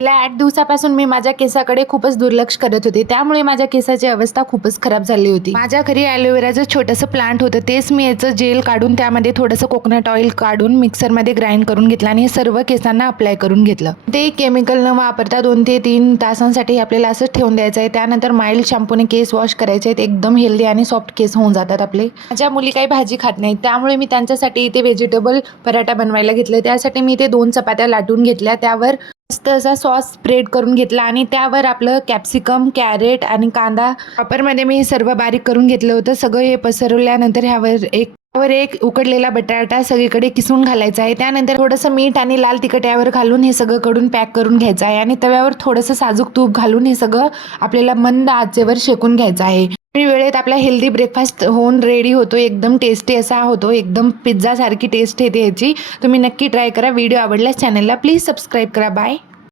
गेल्या 8 दिवसापासून मी माझ्या केसाकडे खूपच दुर्लक्ष करत होते, त्यामुळे माझ्या केसाची अवस्था खूपच खराब झाली होती। माझ्या घरी ॲलोवेराचं छोटंसं प्लांट होतं, तेच मी याचं जेल काढून त्यामध्ये थोडंसं कोकोनट ऑइल काढून मिक्सरमध्ये ग्राइंड करून घेतलं आणि हे सर्व केसांना अप्लाय करून घेतलं। ते केमिकल न वापरता 2 ते 3 तासांसाठी आपल्याला असंच ठेवून द्यायचं आहे। त्यानंतर माइल्ड शॅम्पूने केस वॉश करायचे आहेत, एकदम हेल्दी आणि सॉफ्ट केस होऊन जातात आपले। माझ्या मुली काही भाजी खात नाहीत, त्यामुळे मी त्यांच्यासाठी इथे व्हेजिटेबल पराठा बनवायला घेतलं। त्यासाठी मी इथे 2 चपात्या लाटून घेतल्या, त्यावर मस्त असा सॉस स्प्रेड करून घेतला आणि त्यावर आपलं कॅप्सिकम, कॅरेट आणि कांदा चॉपरमध्ये मी हे सर्व बारीक करून घेतलं होतं। सगळं हे पसरवल्यानंतर यावर एक उकडलेला बटाटा सगळीकडे किसून घालायचा आहे। त्यानंतर थोडंसं मीठ आणि लाल तिखट यावर घालून हे सगळं कडून पॅक करून घ्यायचं आहे आणि तव्यावर थोडंसं साजूक तूप घालून हे सगळं आपल्याला मंद आचेवर शेकून घ्यायचं आहे। वेळेत आपला हेल्दी ब्रेकफास्ट होऊन रेडी होतो, एकदम टेस्टी असा होतो, एकदम पिझ्झा सारखी टेस्ट येते याची। तुम्ही नक्की ट्राय करा। व्हिडिओ आवडल्यास चॅनलला प्लीज सबस्क्राईब करा। बाय।